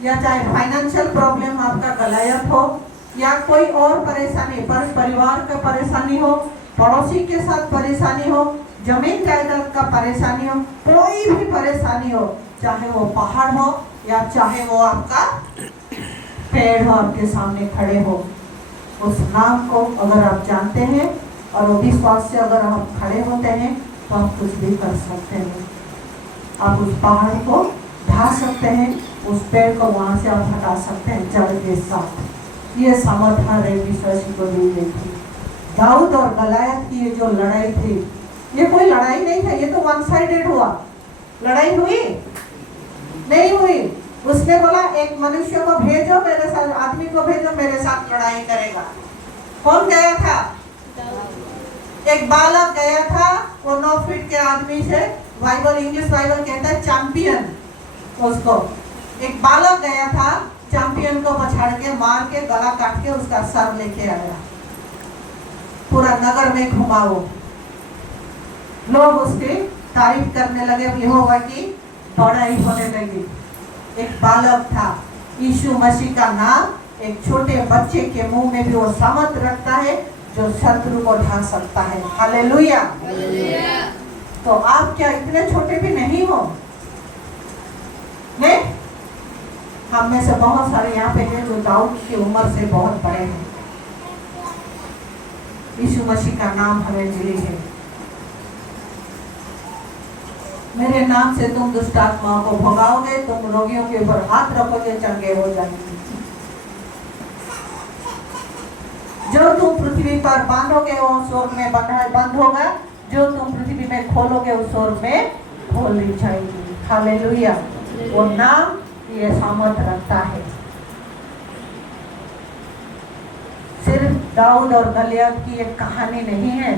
या चाहे फाइनेंशियल प्रॉब्लम आपका गलियात हो, या कोई और परेशानी, परिवार का परेशानी हो, पड़ोसी के साथ परेशानी हो, जमीन जायदाद का परेशानी हो, कोई भी परेशानी हो, चाहे वो पहाड़ हो या चाहे वो आपका पेड़ हो आपके सामने खड़े हो, उस नाम को अगर आप जानते हैं और वो विश्वास से अगर आप खड़े होते हैं तो आप कुछ भी कर सकते हैं। आप उस पहाड़ को ढा सकते हैं, उस पेड़ को वहां से आप हटा सकते हैं जड़ के साथ। ये सामर्थ हर एक विश्वासी को दी गई थी। दाऊद और गलियात की ये जो लड़ाई थी, ये कोई लड़ाई नहीं था, ये तो वन साइडेड हुआ। लड़ाई हुई नहीं हुई। उसने बोला एक मनुष्य को भेजो मेरे साथ, आदमी को भेजो मेरे साथ लड़ाई करेगा। कौन गया था? एक बालक गया था, वो 9 फीट के आदमी से, बाइबल इंग्लिश बाइबल कहता है चैंपियन, उसको एक बालक गया था, चैंपियन को पछाड़ के मार के गला काट के उसका सर लेके आया, पूरा नगर में घुमा। वो लोग उसकी तारीफ करने लगे, यहोवा की बड़ाई होने लगी। एक बालक था, यीशु मसीह का नाम एक छोटे बच्चे के मुंह में भी वो सामर्थ रखता है जो शत्रु को ढा सकता है। हालेलुया। तो आप क्या इतने छोटे भी नहीं हो? नहीं? हम में से बहुत सारे यहाँ पे हैं जो दाऊद की उम्र से बहुत बड़े हैं। यीशु मसीह का नाम हमें मिली है। मेरे नाम से तुम दुष्ट आत्माओं को भगाओगे, तुम रोगियों के ऊपर हाथ रखोगे, चंगे हो जाएंगे। जो तुम पृथ्वी पर बांधोगे वो स्वर्ग में बंद होगा, जो तुम पृथ्वी में खोलोगे उस स्वर्ग में खोली जाएगी। हालेलुया। वो नाम ये सामर्थ रखता है। सिर्फ दाऊद और गलियात की एक कहानी नहीं है,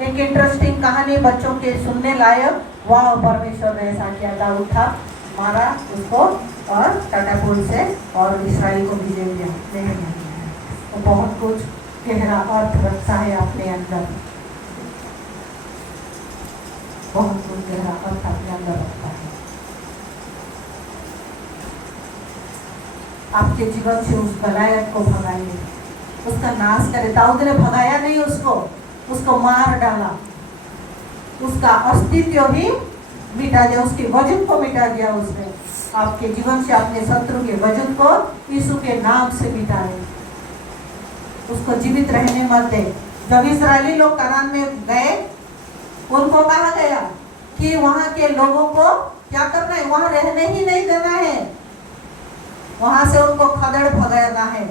एक इंटरेस्टिंग कहानी बच्चों के सुनने लायक। वाह, परमेश्वर ने ऐसा किया, दाऊद था, मारा उसको और कैटापुल्ट से और इस्राएल को विजय दिया। नहीं, वो बहुत कुछ गहरा अर्थ रखता है अपने अंदर, बहुत कुछ गहरा अर्थ अपने अंदर रखता है। आपके जीवन से उस गलायत को भगाइए, उसका नाश करे। दाऊद ने भगाया नहीं उसको मार डाला, उसका अस्तित्व ही मिटा दिया, उसके वजन को मिटा दिया उसने। आपके जीवन से अपने शत्रु के वजन को यीशु के नाम से मिटाए, उसको जीवित रहने मत दे। जब इस्राएली लोग कनान में गए, उनको कहा गया कि वहां के लोगों को क्या करना है, वहां रहने ही नहीं देना है, वहां से उनको खदेड़ भगाना है,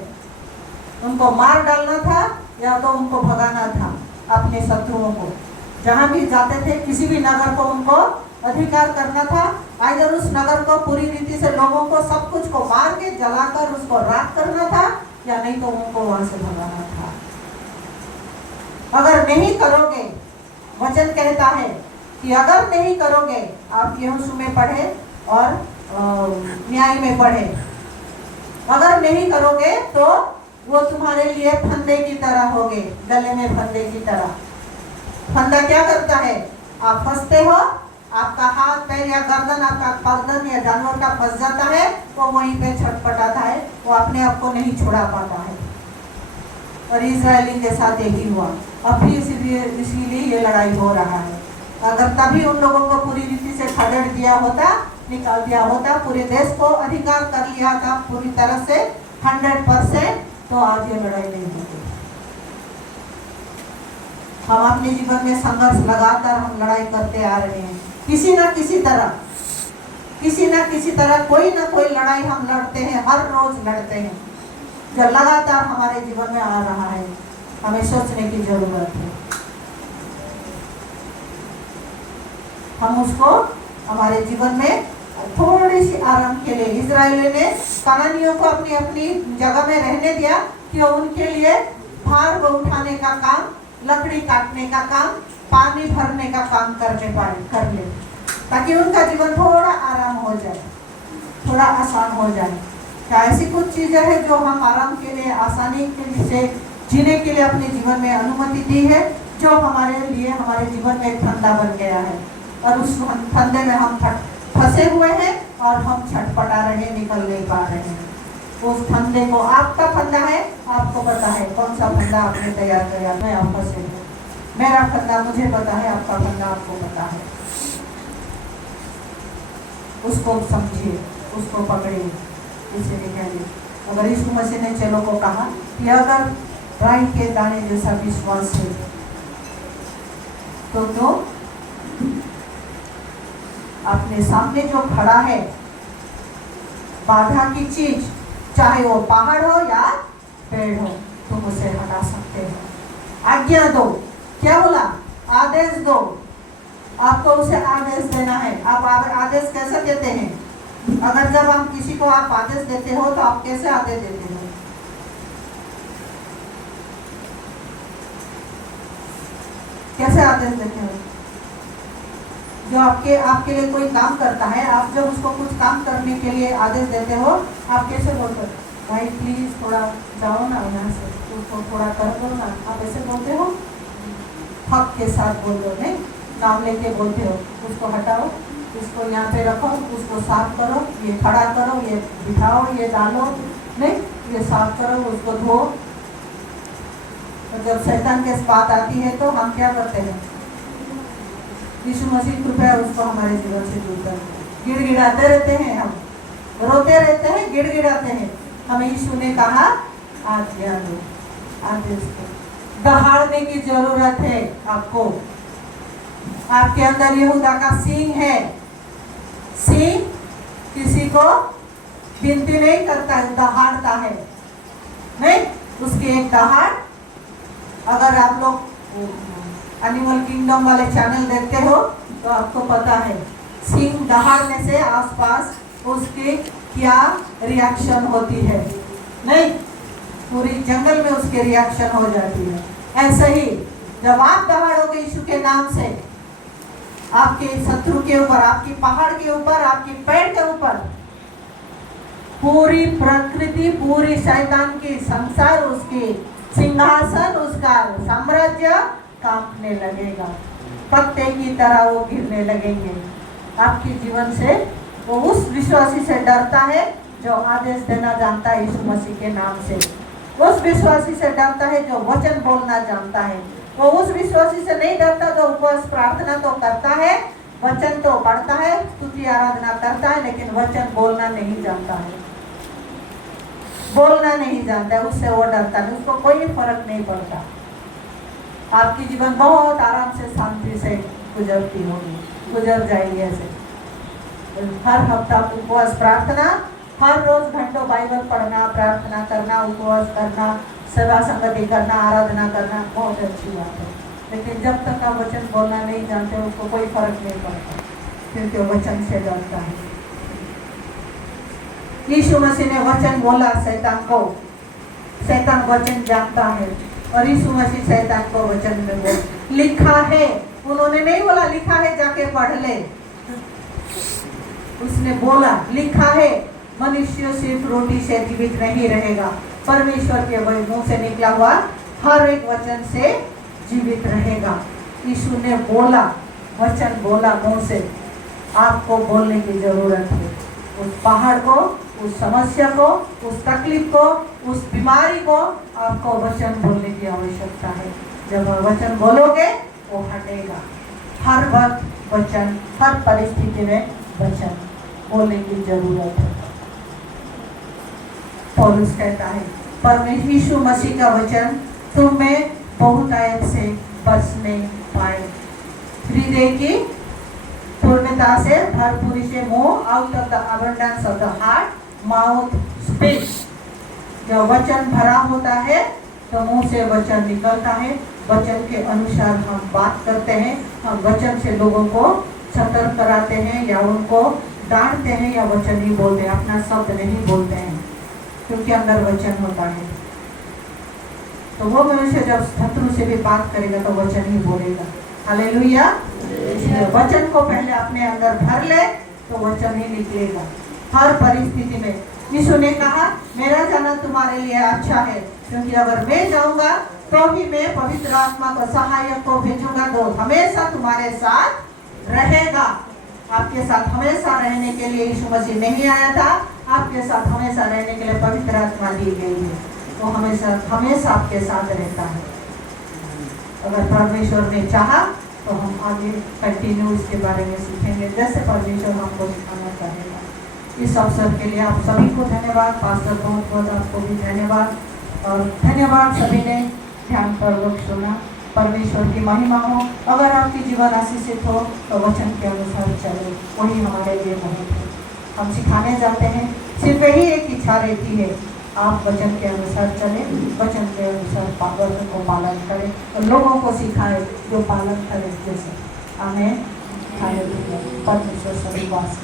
उनको मार डालना था या तो उनको भगाना था अपने शत्रुओं को। जहां भी जाते थे किसी भी नगर को उनको अधिकार करना था, अगर उस नगर को पूरी रीति से लोगों को सब कुछ को मार के जलाकर उसको राख करना था, या नहीं तो उनको वहां से भगाना था। अगर नहीं करोगे, वचन कहता है कि अगर नहीं करोगे, आप यहोशू में पढ़े और न्याय में पढ़े, अगर नहीं करोगे तो वो तुम्हारे लिए फंदे की तरह होगे, गले में फंदे की तरह। फंदा क्या करता है, आप फंसते हो, आपका हाथ पैर या गर्दन, आपका गर्दन या जानवर का फंस जाता है, तो वहीं पे छटपटाता है, वो अपने आप को नहीं छुड़ा पाता है। और इस्राएली के साथ यही हुआ। अब भी इसीलिए ये लड़ाई हो रहा है। अगर तभी उन लोगों को पूरी रीति से खदेड़ दिया होता, निकाल दिया होता, पूरे देश को अधिकार कर लिया था पूरी तरह से 100%, तो आज ये लड़ाई नहीं होती। हम अपने जीवन में संघर्ष लगातार हम लड़ाई करते आ रहे हैं, किसी ना किसी तरह कोई ना कोई लड़ाई हम लड़ते हैं, हर रोज लड़ते हैं, जो लगातार हमारे जीवन में आ रहा है। हमें सोचने की जरूरत है, हम उसको हमारे जीवन में थोड़ी सी आराम के लिए। इस्राएल ने कनानियों को अपनी अपनी जगह में रहने दिया कि उनके लिए भार को उठाने का काम, लकड़ी काटने का काम, पानी भरने का काम कर ले, ताकि उनका जीवन थोड़ा आराम हो जाए, थोड़ा आसान हो जाए। क्या ऐसी कुछ चीजें हैं जो हम आराम के लिए, आसानी के से जीने के लिए अपने जीवन में अनुमति दी है, जो हमारे लिए हमारे जीवन में एक फंदा बन गया है, और उस फंदे में हम फंसे हुए हैं और हम छटपटा रहे, निकल नहीं पा रहे हैं। उस फंदे को, आपका फंदा है, आपको पता है कौन सा फंदा आपने तैयार किया, मैं आप फंसे हूँ। मेरा फंदा मुझे पता है, आपका फंदा आपको पता है। उसको समझिए, उसको पकड़िए, इसे निकालिए। अगर यीशु मसीह ने चेलों को कहा कि अगर राई के दाने जैसा विश्वास है तो अपने सामने जो खड़ा है बाधा की चीज, चाहे वो पहाड़ हो या पेड़ हो, तुम उसे हटा सकते हो। आज्ञा दो, क्या बोला, आदेश दो। आपको उसे आदेश देना है। आप आदेश कैसे देते हैं? अगर जब हम किसी को आप आदेश देते हो तो आप कैसे आदेश देते हो? कैसे आदेश देते हो? जो आपके लिए कोई काम करता है, आप जब उसको कुछ काम करने के लिए आदेश देते हो, आप कैसे बोलते हो? भाई प्लीज थोड़ा जाओ ना यहाँ से, उसको थोड़ा कर दो ना, आप ऐसे बोलते हो? हक के साथ बोल दो, नहीं नाम लेके बोलते हो, उसको हटाओ, उसको यहाँ पे रखो, उसको साफ करो, ये खड़ा करो, ये बिठाओ, ये डालो, नहीं ये साफ करो, उसको धो। तो जब शैतान के बात आती है तो हम क्या करते हैं? यीशु मसीह कृपया उसको हमारे जीवन से दूर कर, गिड़गिड़ाते रहते हैं हम, रोते रहते हैं, गिड़गिड़ाते हैं। हमें यीशु ने कहा आज्ञा दो, आदेश दो। दहाड़ने की जरूरत है आपको। आपके अंदर यहूदा का सींग है। सींग किसी को गिनती नहीं करता है, दहाड़ता है नहीं। उसकी एक दहाड़, अगर आप लोग एनिमल किंगडम वाले चैनल देखते हो तो आपको पता है सींग दहाड़ने से आसपास उसकी क्या रिएक्शन होती है नहीं। पूरी जंगल में उसकी रिएक्शन हो जाती है। ऐसे ही जब आप दहाड़ोगे यीशु के नाम से, आपके शत्रु के ऊपर, आपकी पहाड़ के ऊपर, आपकी पेड़ के ऊपर, पूरी प्रकृति, पूरी शैतान की संसार, उसकी सिंहासन, उसका साम्राज्य कांपने लगेगा। पत्ते की तरह वो गिरने लगेंगे आपके जीवन से। वो उस विश्वासी से डरता है जो आदेश देना जानता है यीशु मसीह के नाम से। उस विश्वासी से डरता है जो वचन बोलना जानता है। वो उस विश्वासी से नहीं डरता जो उपवास प्रार्थना तो करता है, वचन तो पढ़ता है, स्तुति आराधना करता है, लेकिन वचन बोलना नहीं जानता है। बोलना नहीं जानता है, उससे वो डरता है। उसको कोई फर्क नहीं पड़ता। आपकी जीवन बहुत आराम से, शांति से गुजरती होगी, गुजर जाएगी ऐसे। हर हफ्ता उपवास प्रार्थना, हर रोज घंटों बाइबल पढ़ना, प्रार्थना करना, उपवास करना, सेवा संगति करना, आराधना करना बहुत अच्छी बात है। लेकिन जब तक आप वचन बोलना नहीं जानते, उसको कोई फर्क नहीं पड़ता, क्योंकि वो वचन से डरता है। यीशु मसीह ने वचन बोला शैतान को। शैतान वचन जानता है और यीशु मसीह शैतान को वचन में बोल, लिखा है। उन्होंने नहीं बोला लिखा है जाके पढ़ ले, उसने बोला लिखा है मनुष्य सिर्फ रोटी से जीवित नहीं रहेगा, परमेश्वर के मुंह से निकला हुआ हर एक वचन से जीवित रहेगा। यीशु ने बोला, वचन बोला मुंह से। आपको बोलने की जरूरत है। उस पहाड़ को, उस समस्या को, उस तकलीफ को, उस बीमारी को आपको वचन बोलने की आवश्यकता है। जब आप वचन बोलोगे वो हटेगा। हर वक्त वचन, हर परिस्थिति में वचन बोलने की जरूरत है। पौलुस कहता है परमेश्वर यीशु मसीह का वचन तुम में बहुतायत से बरसने पाए, हृदय की पूर्णता से, भरपूरी से, मुंह out of the abundance of the heart mouth speaks. जब वचन भरा होता है तो मुंह से वचन निकलता है। वचन के अनुसार हम बात करते हैं। हम वचन से लोगों को सतर्क कराते हैं या उनको डांटते हैं या वचन ही बोलते हैं, अपना शब्द नहीं बोलते हैं, क्योंकि अंदर वचन होता है। तो वो मनुष्य जब शत्रु से भी बात करेगा तो वचन ही बोलेगा। हालेलुया। इसलिए वचन को पहले अपने अंदर भर ले तो वचन ही निकलेगा हर परिस्थिति में। यीशु ने कहा मेरा जाना तुम्हारे लिए अच्छा है, क्योंकि अगर मैं जाऊंगा तो भी मैं पवित्र आत्मा को, सहायक को भेजूंगा, तो हमेशा तुम्हारे साथ रहेगा। आपके साथ हमेशा रहने के लिए यीशु मसीह नहीं आया था, आपके साथ हमेशा रहने के लिए पवित्र आत्मा दी गई है। वो हमेशा हमेशा आपके साथ रहता है। अगर परमेश्वर ने चाहा तो हम आगे कंटिन्यू इसके बारे में सीखेंगे, जैसे परमेश्वर हमको सिखाना चाहेगा। इस अवसर के लिए आप सभी को धन्यवाद। पास्टर बहुत बहुत आपको भी धन्यवाद, और धन्यवाद सभी ने ध्यान पूर्वक सुना। परमेश्वर की महिमा हो। अगर आपकी जीवन आशीषित हो तो वचन के अनुसार चले, वही हमारे लिए बहुत है। हम सिखाने जाते हैं, सिर्फ यही एक इच्छा रहती है, आप वचन के अनुसार चले, वचन के अनुसार वचन को पालन करें और लोगों को सिखाए जो पालन करें जैसे। आमीन। हालेलुया। परमेश्वर सभी वास